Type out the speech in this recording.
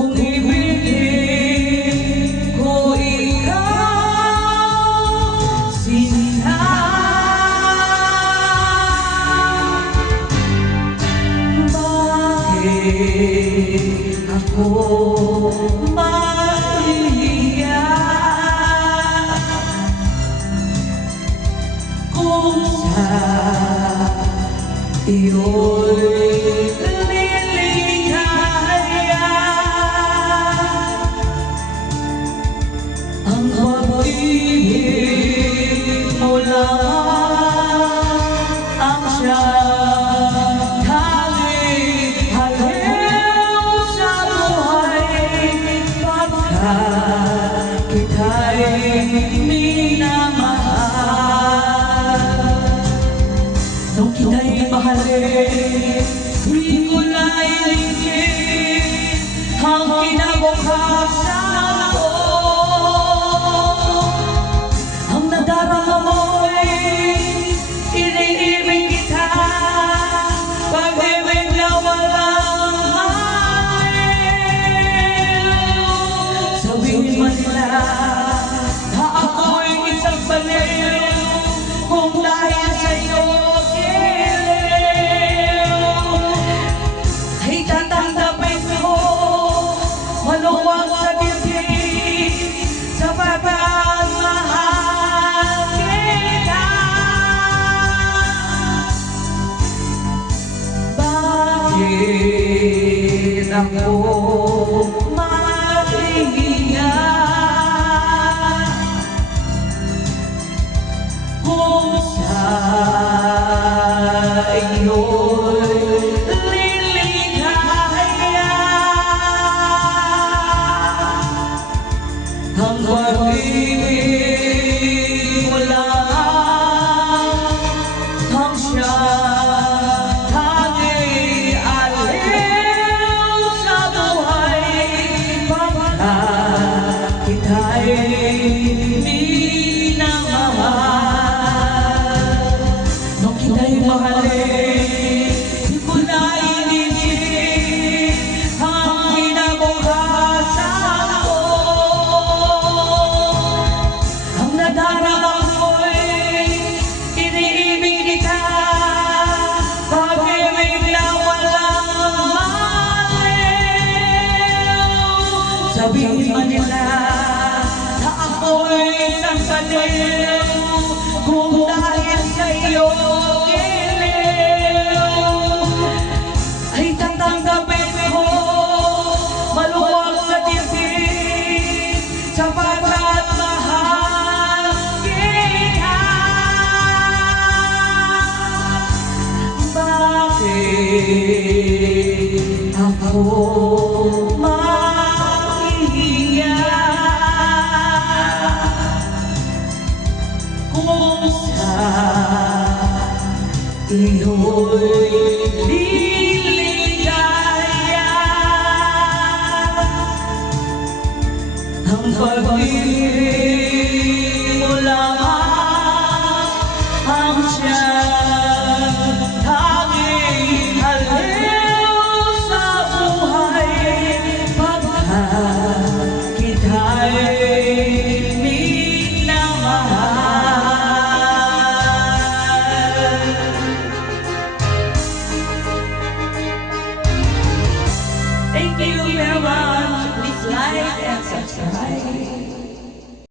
Kung ibigin ko ikaw, sinta, bakit ako mahihiya kung sa iyo'y nililigaya? Ang pag-ibig mo lang ang siyang tanging haliw sa buhay, pagkat kita'y minamahal. Nung kita'y mahalin, di ko na iligin ang kinabukasan ko. Ang nadarama mo'y iniibig kita, pag-ibig na walang mahal. Sabihin man nila na ako'y isang baliw, kung dahil sa'yo maluwag sa dibdib, sa pagmamahal kita. Bakit ako mahihiya kung sa iyo'y ang pag-ibig mo lang ang siyang tanging aliw sa buhay, pagkat kita'y minamahal. Nung kita'y mahalin, di ko na inisip ang kinabukasan ko. Nadarama ko'y iniibig kita, pag-ibig na walang maliw. Sabihin man nila na ako'y isang baliw, kung dahil sa iyo giliw, ay tatanggapin ko maluwag sa dibdib, sapagkat mahal kita. Bakit ako